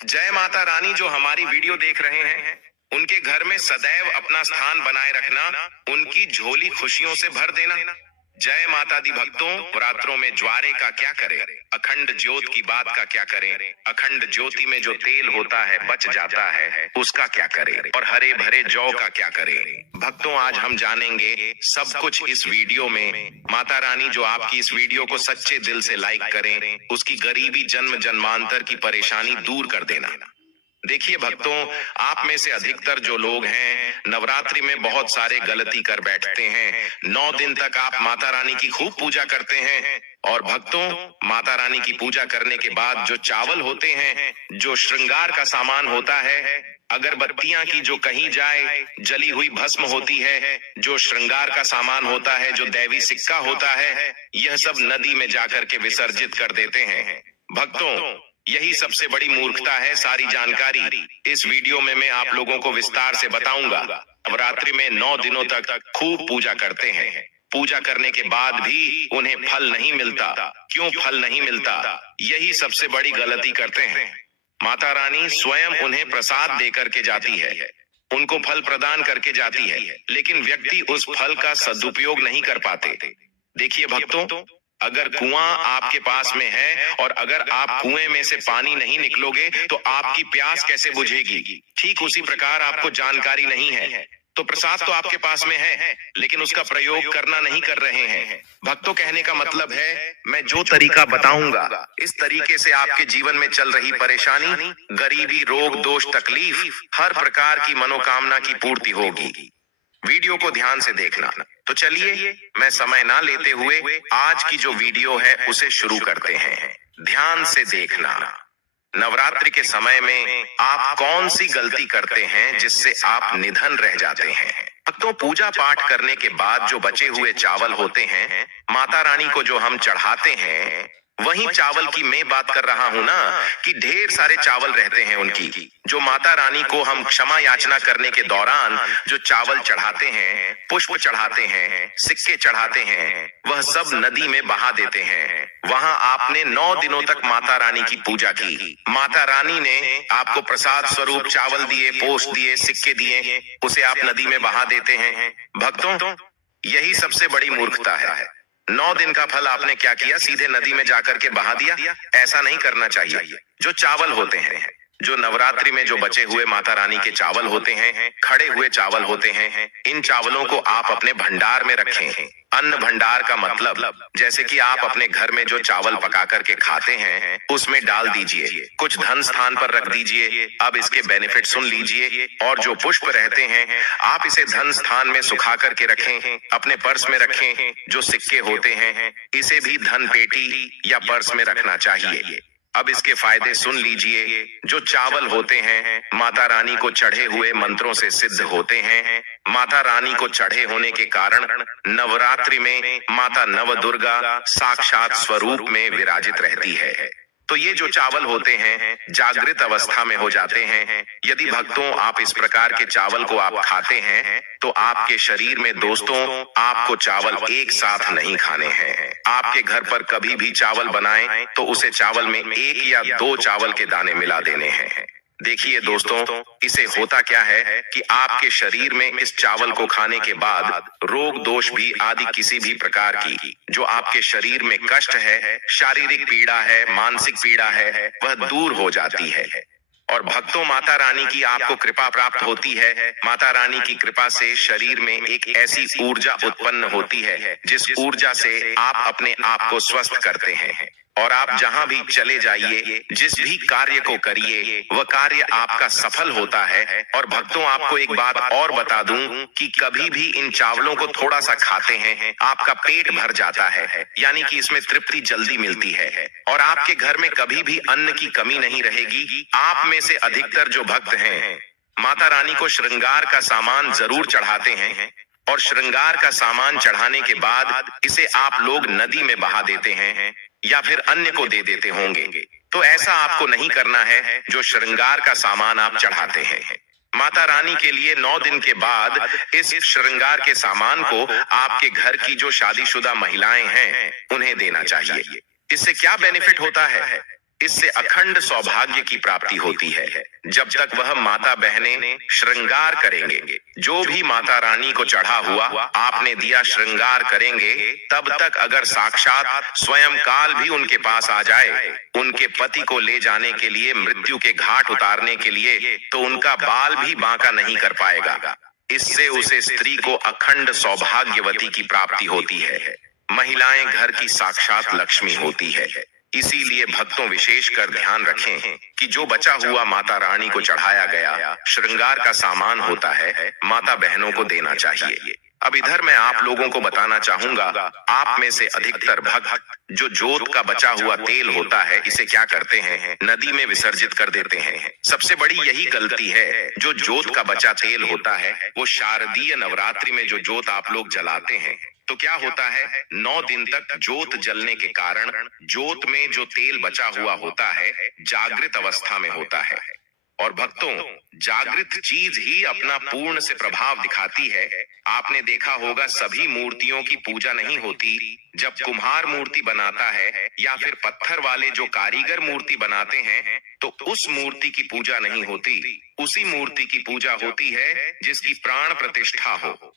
जय माता रानी। जो हमारी वीडियो देख रहे हैं, उनके घर में सदैव अपना स्थान बनाए रखना, उनकी झोली खुशियों से भर देना। जय माता दी। भक्तों, नवरात्रों में ज्वारे का क्या करें, अखंड ज्योत की बात का क्या करें, अखंड ज्योति में जो तेल होता है बच जाता है, उसका क्या करें, और हरे भरे जौ का क्या करें। भक्तों, आज हम जानेंगे सब कुछ इस वीडियो में। माता रानी जो आपकी इस वीडियो को सच्चे दिल से लाइक करें, उसकी गरीबी जन्म जन्मांतर की परेशानी दूर कर देना। देखिए भक्तों, आप में से अधिकतर जो लोग हैं नवरात्रि में बहुत सारे गलती कर बैठते हैं। 9 दिन तक आप माता रानी की खूब पूजा करते हैं, और भक्तों, माता रानी की पूजा करने के बाद जो चावल होते हैं, जो श्रृंगार का सामान होता है, अगरबत्तियां की जो कहीं जाए, जली हुई भस्म होती है, जो श्रृंगार का सामान होता है, जो दैवी सिक्का होता है, यह सब नदी में जाकर के विसर्जित कर देते हैं। भक्तों, यही सबसे बड़ी मूर्खता है। सारी जानकारी इस वीडियो में मैं आप लोगों को विस्तार से बताऊंगा। नवरात्रि में 9 दिनों तक खूब पूजा करते हैं। पूजा करने के बाद भी उन्हें फल नहीं मिलता। क्यों फल नहीं मिलता? यही सबसे बड़ी गलती करते हैं। माता रानी स्वयं उन्हें प्रसाद देकर के जाती है, उनको फल प्रदान करके जाती है, लेकिन व्यक्ति उस फल का सदुपयोग नहीं कर पाते। देखिए भक्तों, अगर कुआं आपके पास में है और अगर आप कुएं में से पानी नहीं निकलोगे तो आपकी प्यास कैसे बुझेगी? ठीक उसी प्रकार आपको जानकारी नहीं है तो प्रसाद तो आपके पास में है, लेकिन उसका प्रयोग करना नहीं कर रहे हैं। भक्तों, कहने का मतलब है, मैं जो तरीका बताऊंगा, इस तरीके से आपके जीवन में चल रही परेशानी, गरीबी, रोग, दोष, तकलीफ, हर प्रकार की मनोकामना की पूर्ति होगी। वीडियो को ध्यान से देखना। तो चलिए, मैं समय ना लेते हुए आज की जो वीडियो है उसे शुरू करते हैं। ध्यान से देखना। नवरात्रि के समय में आप कौन सी गलती करते हैं जिससे आप निधन रह जाते हैं? भक्तों, पूजा पाठ करने के बाद जो बचे हुए चावल होते हैं, माता रानी को जो हम चढ़ाते हैं, वही चावल की मैं बात कर रहा हूं ना, कि ढेर सारे चावल रहते हैं उनकी, जो माता रानी को हम क्षमा याचना करने के दौरान जो चावल चढ़ाते हैं, पुष्प चढ़ाते हैं, सिक्के चढ़ाते हैं, वह सब नदी में बहा देते हैं। वहां आपने 9 दिनों तक माता रानी की पूजा की। माता रानी ने आपको प्रसाद स्वरूप चावल दिए, पोस्ट दिए, सिक्के दिए, उसे आप नदी में बहा देते हैं। भक्तों, यही सबसे बड़ी मूर्खता है। 9 दिन का फल आपने क्या किया? सीधे नदी में जाकर के बहा दिया। ऐसा नहीं करना चाहिए। जो चावल होते हैं, जो नवरात्रि में जो बचे हुए माता रानी के चावल होते हैं, खड़े हुए चावल होते हैं, इन चावलों को आप अपने भंडार में रखें। अन्न भंडार का मतलब, जैसे कि आप अपने घर में जो चावल पका करके खाते हैं, उसमें डाल दीजिए, कुछ धन स्थान पर रख दीजिए। अब इसके बेनिफिट सुन लीजिए। और जो पुष्प रहते हैं, आप इसे धन स्थान में सुखा करके रखें, अपने पर्स में रखें। जो सिक्के होते हैं, इसे भी धन पेटी या पर्स में रखना चाहिए। अब इसके फायदे सुन लीजिए। जो चावल होते हैं, माता रानी को चढ़े हुए मंत्रों से सिद्ध होते हैं। माता रानी को चढ़े होने के कारण नवरात्रि में माता नव दुर्गा साक्षात स्वरूप में विराजित रहती है। तो ये जो चावल होते हैं, जागृत अवस्था में हो जाते हैं। यदि भक्तों आप इस प्रकार के चावल को आप खाते हैं, तो आपके शरीर में दोस्तों आपको चावल एक साथ नहीं खाने हैं। आपके घर पर कभी भी चावल बनाएं तो उसे चावल में 1 या 2 चावल के दाने मिला देने हैं। देखिए दोस्तों, इसे होता क्या है कि आपके शरीर में इस चावल को खाने के बाद रोग दोष भी आदि किसी भी प्रकार की जो आपके शरीर में कष्ट है, शारीरिक पीड़ा है, मानसिक पीड़ा है, वह दूर हो जाती है। और भक्तों, माता रानी की आपको कृपा प्राप्त होती है। माता रानी की कृपा से शरीर में एक ऐसी ऊर्जा उत्पन्न होती है जिस ऊर्जा से आप अपने आप को स्वस्थ करते हैं। और आप जहां भी चले जाइए, जिस भी कार्य को करिए, वह कार्य आपका सफल होता है। और भक्तों, आपको एक बात और बता दूं कि कभी भी इन चावलों को थोड़ा सा खाते हैं, आपका पेट भर जाता है, यानी कि इसमें तृप्ति जल्दी मिलती है और आपके घर में कभी भी अन्न की कमी नहीं रहेगी। आप में से अधिकतर जो भक्त हैं, माता रानी को श्रृंगार का सामान जरूर चढ़ाते हैं, और श्रृंगार का सामान चढ़ाने के बाद इसे आप लोग नदी में बहा देते हैं या फिर अन्य को दे देते होंगे। तो ऐसा आपको नहीं करना है। जो श्रृंगार का सामान आप चढ़ाते हैं, माता रानी के लिए 9 दिन के बाद इस श्रृंगार के सामान को आपके घर की जो शादीशुदा महिलाएं हैं, उन्हें देना चाहिए। इससे क्या बेनिफिट होता है? इससे अखंड सौभाग्य की प्राप्ति होती है। जब तक वह माता बहनें श्रृंगार करेंगे, जो भी माता रानी को चढ़ा हुआ आपने दिया श्रृंगार करेंगे, तब तक अगर साक्षात स्वयं काल भी उनके पास आ जाए, उनके पति को ले जाने के लिए, मृत्यु के घाट उतारने के लिए, तो उनका बाल भी बांका नहीं कर पाएगा। इससे उसे स्त्री को अखंड सौभाग्यवती की प्राप्ति होती है। महिलाएं घर की साक्षात लक्ष्मी होती है। इसीलिए भक्तों विशेषकर ध्यान रखें कि जो बचा हुआ माता रानी को चढ़ाया गया श्रृंगार का सामान होता है, माता बहनों को देना चाहिए। अब इधर मैं आप लोगों को बताना चाहूंगा, आप में से अधिकतर भक्त जो जोत का बचा हुआ तेल होता है, इसे क्या करते हैं, नदी में विसर्जित कर देते हैं। सबसे बड़ी यही गलती है। जो जोत का बचा तेल होता है, वो शारदीय नवरात्रि में जो जोत आप लोग जलाते हैं, तो क्या होता है, 9 दिन तक जोत जलने के कारण जोत में जो तेल बचा हुआ होता है, जागृत अवस्था में होता है। और भक्तों, जागृत चीज ही अपना पूर्ण से प्रभाव दिखाती है। आपने देखा होगा, सभी मूर्तियों की पूजा नहीं होती। जब कुम्हार मूर्ति बनाता है या फिर पत्थर वाले जो कारीगर मूर्ति बनाते हैं, तो उस मूर्ति की पूजा नहीं होती। उसी मूर्ति की पूजा होती है जिसकी प्राण प्रतिष्ठा हो।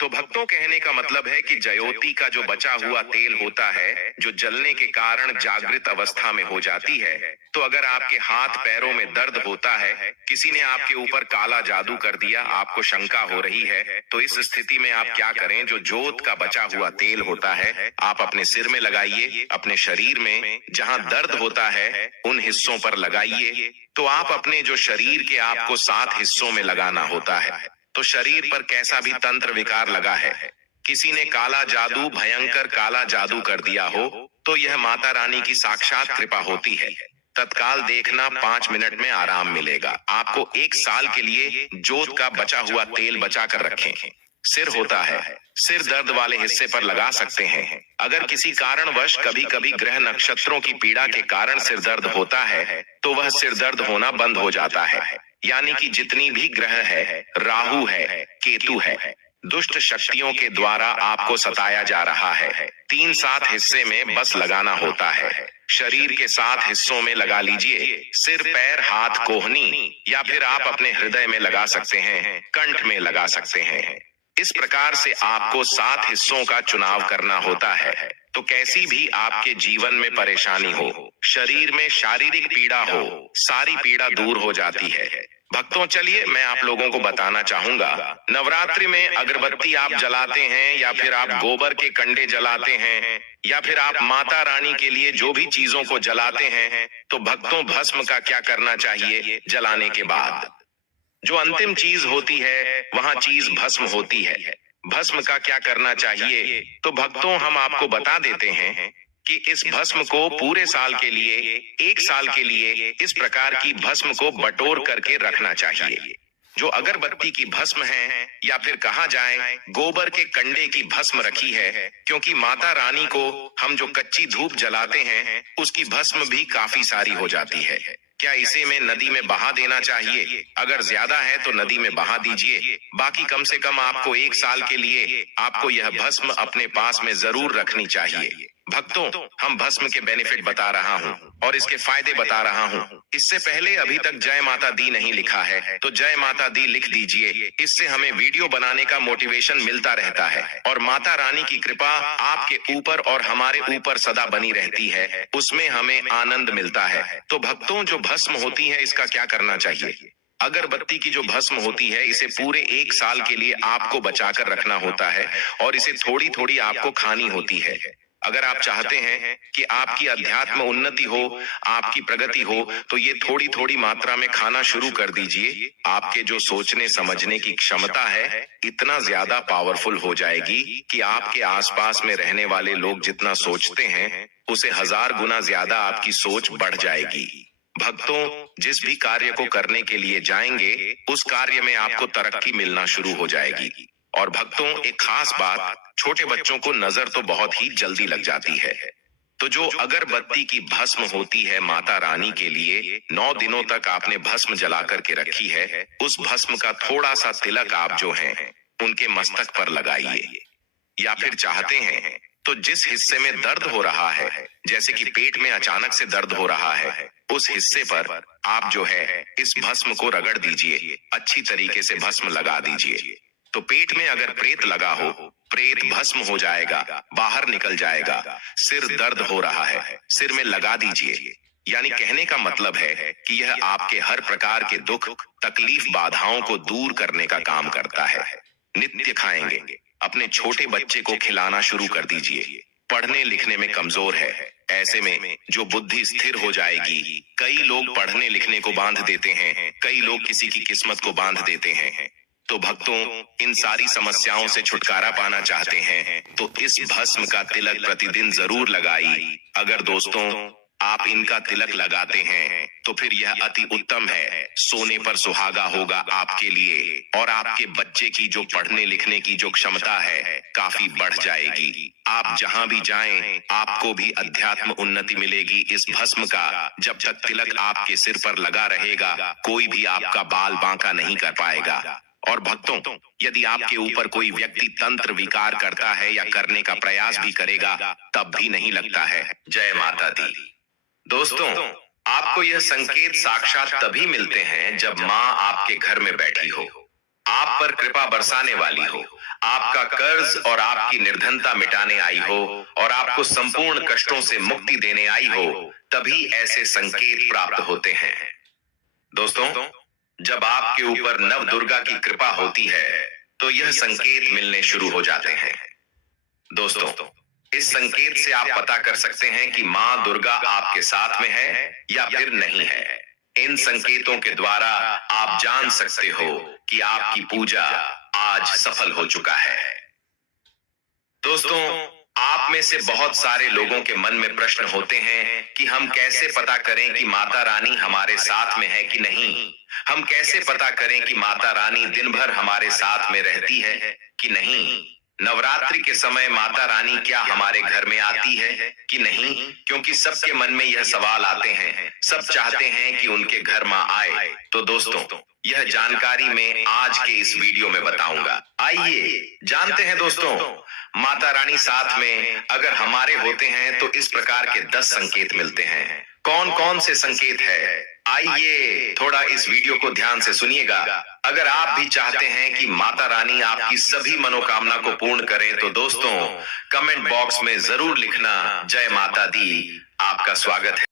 तो भक्तों, कहने का मतलब है कि जयोति का जो बचा हुआ तेल होता है, जो जलने के कारण जागृत अवस्था में हो जाती है, तो अगर आपके हाथ पैरों में दर्द होता है, किसी ने आपके ऊपर काला जादू कर दिया, आपको शंका हो रही है, तो इस स्थिति में आप क्या करें, जो जोत का बचा हुआ तेल होता है, आप अपने सिर में लगाइए, अपने शरीर में जहां दर्द होता है उन हिस्सों पर लगाइए। तो आप अपने जो शरीर के आपको 7 हिस्सों में लगाना होता है। तो शरीर पर कैसा भी तंत्र विकार लगा है, किसी ने काला जादू, भयंकर काला जादू कर दिया हो, तो यह माता रानी की साक्षात कृपा होती है। तत्काल देखना, 5 मिनट में आराम मिलेगा। आपको 1 साल के लिए जोत का बचा हुआ तेल बचा कर रखें। सिर होता है, सिर दर्द वाले हिस्से पर लगा सकते हैं। अगर किसी कारणवश कभी कभी ग्रह नक्षत्रों की पीड़ा के कारण सिर दर्द होता है, तो वह सिर दर्द होना बंद हो जाता है। यानी कि जितनी भी ग्रह है, राहु है, केतु है, दुष्ट शक्तियों के द्वारा आपको सताया जा रहा है, 3-7 हिस्से में बस लगाना होता है। शरीर के 7 हिस्सों में लगा लीजिए। सिर, पैर, हाथ, कोहनी, या फिर आप अपने हृदय में लगा सकते हैं, कंठ में लगा सकते हैं। इस प्रकार से आपको 7 हिस्सों का चुनाव करना होता है। तो कैसी भी आपके जीवन में परेशानी हो, शरीर में शारीरिक पीड़ा हो, सारी पीड़ा दूर हो जाती है। भक्तों, चलिए मैं आप लोगों को बताना चाहूंगा, नवरात्रि में अगरबत्ती आप जलाते हैं, या फिर आप गोबर के कंडे जलाते हैं, या फिर आप माता रानी के लिए जो भी चीजों को जलाते हैं, तो भक्तों, भस्म का क्या करना चाहिए, जलाने के बाद जो अंतिम चीज होती है, वहां चीज भस्म होती है। भस्म का क्या करना चाहिए, तो भक्तों, हम आपको बता देते हैं कि इस भस्म को पूरे साल के लिए, 1 साल के लिए इस प्रकार की भस्म को बटोर करके रखना चाहिए। जो अगरबत्ती की भस्म है, या फिर कहा जाए गोबर के कंडे की भस्म रखी है, क्योंकि माता रानी को हम जो कच्ची धूप जलाते हैं, उसकी भस्म भी काफी सारी हो जाती है। क्या इसे में नदी में बहा देना चाहिए? अगर ज्यादा है तो नदी में बहा दीजिए। बाकी कम से कम आपको 1 साल के लिए आपको यह भस्म अपने पास में जरूर रखनी चाहिए। भक्तों, हम भस्म के बेनिफिट बता रहा हूँ और इसके फायदे बता रहा हूँ। इससे पहले अभी तक जय माता दी नहीं लिखा है, तो जय माता दी लिख दीजिए। इससे हमें वीडियो बनाने का मोटिवेशन मिलता रहता है और माता रानी की कृपा आपके ऊपर और हमारे ऊपर सदा बनी रहती है, उसमें हमें आनंद मिलता है। तो भक्तों, जो भस्म होती है, इसका क्या करना चाहिए? अगरबत्ती की जो भस्म होती है, इसे पूरे 1 साल के लिए आपको बचाकर रखना होता है और इसे थोड़ी थोड़ी आपको खानी होती है। अगर आप चाहते हैं कि आपकी अध्यात्म उन्नति हो, आपकी प्रगति हो, तो ये थोड़ी थोड़ी मात्रा में खाना शुरू कर दीजिए। आपके जो सोचने समझने की क्षमता है, इतना ज्यादा पावरफुल हो जाएगी कि आपके आसपास में रहने वाले लोग जितना सोचते हैं, उसे 1000 गुना ज्यादा आपकी सोच बढ़ जाएगी। भक्तों, जिस भी कार्य को करने के लिए जाएंगे, उस कार्य में आपको तरक्की मिलना शुरू हो जाएगी। और भक्तों, एक खास बात, छोटे बच्चों को नजर तो बहुत ही जल्दी लग जाती है। तो जो अगरबत्ती की भस्म होती है माता रानी के लिए, 9 दिनों तक आपने भस्म जला करके रखी है, उस भस्म का थोड़ा सा तिलक आप जो हैं उनके मस्तक पर लगाइए। या फिर चाहते हैं तो जिस हिस्से में दर्द हो रहा है, जैसे कि पेट में अचानक से दर्द हो रहा है, उस हिस्से पर आप जो है इस भस्म को रगड़ दीजिए, अच्छी तरीके से भस्म लगा दीजिए। तो पेट में अगर प्रेत लगा हो, प्रेत भस्म हो जाएगा, बाहर निकल जाएगा। सिर दर्द हो रहा है, सिर में लगा दीजिए। यानी कहने का मतलब है कि यह आपके हर प्रकार के दुख, तकलीफ, बाधाओं को दूर करने का काम करता है। नित्य खाएंगे, अपने छोटे बच्चे को खिलाना शुरू कर दीजिए। पढ़ने लिखने में कमजोर है, ऐसे में जो बुद्धि स्थिर हो जाएगी। कई लोग पढ़ने लिखने को बांध देते हैं, कई लोग किसी की किस्मत को बांध देते हैं। तो भक्तों, इन सारी समस्याओं से छुटकारा पाना चाहते हैं तो इस भस्म का तिलक प्रतिदिन जरूर लगाइए। अगर दोस्तों आप इनका तिलक लगाते हैं तो फिर यह अति उत्तम है। सोने पर सुहागा होगा आपके लिए, और आपके बच्चे की जो पढ़ने लिखने की जो क्षमता है काफी बढ़ जाएगी। आप जहां भी जाएं आपको भी अध्यात्म उन्नति मिलेगी इस भस्म का। जब तक तिलक आपके सिर पर लगा रहेगा, कोई भी आपका बाल बांका नहीं कर पाएगा। और भक्तों, यदि आपके ऊपर कोई व्यक्ति तंत्र विकार करता है या करने का प्रयास भी करेगा, तब भी नहीं लगता है। जय माता दी। दोस्तों, आपको यह संकेत साक्षात तभी मिलते हैं जब माँ आपके घर में बैठी हो, आप पर कृपा बरसाने वाली हो, आपका कर्ज और आपकी निर्धनता मिटाने आई हो और आपको संपूर्ण कष्टों से मुक्ति देने आई हो, तभी ऐसे संकेत प्राप्त होते हैं। दोस्तों, जब आपके ऊपर नव दुर्गा की कृपा होती है तो यह संकेत मिलने शुरू हो जाते हैं। दोस्तों, इस संकेत से आप पता कर सकते हैं कि माँ दुर्गा आपके साथ में है या फिर नहीं है। इन संकेतों के द्वारा आप जान सकते हो कि आपकी पूजा आज सफल हो चुका है। दोस्तों, आप में से बहुत सारे लोगों के मन में प्रश्न होते हैं कि हम कैसे पता करें कि माता रानी हमारे साथ में है कि नहीं। हम कैसे पता करें कि माता रानी दिन भर हमारे साथ में रहती है कि नहीं। नवरात्रि के समय माता रानी क्या हमारे घर में आती है कि नहीं, क्योंकि सबके मन में यह सवाल आते हैं। सब चाहते हैं कि उनके घर माँ आए। तो दोस्तों, यह जानकारी मैं आज के इस वीडियो में बताऊंगा। आइए जानते हैं दोस्तों, माता रानी साथ में अगर हमारे होते हैं तो इस प्रकार के 10 संकेत मिलते हैं। कौन कौन से संकेत है, आइए थोड़ा इस वीडियो को ध्यान से सुनिएगा। अगर आप भी चाहते हैं कि माता रानी आपकी सभी मनोकामना को पूर्ण करें तो दोस्तों कमेंट बॉक्स में जरूर लिखना जय माता दी। आपका स्वागत है।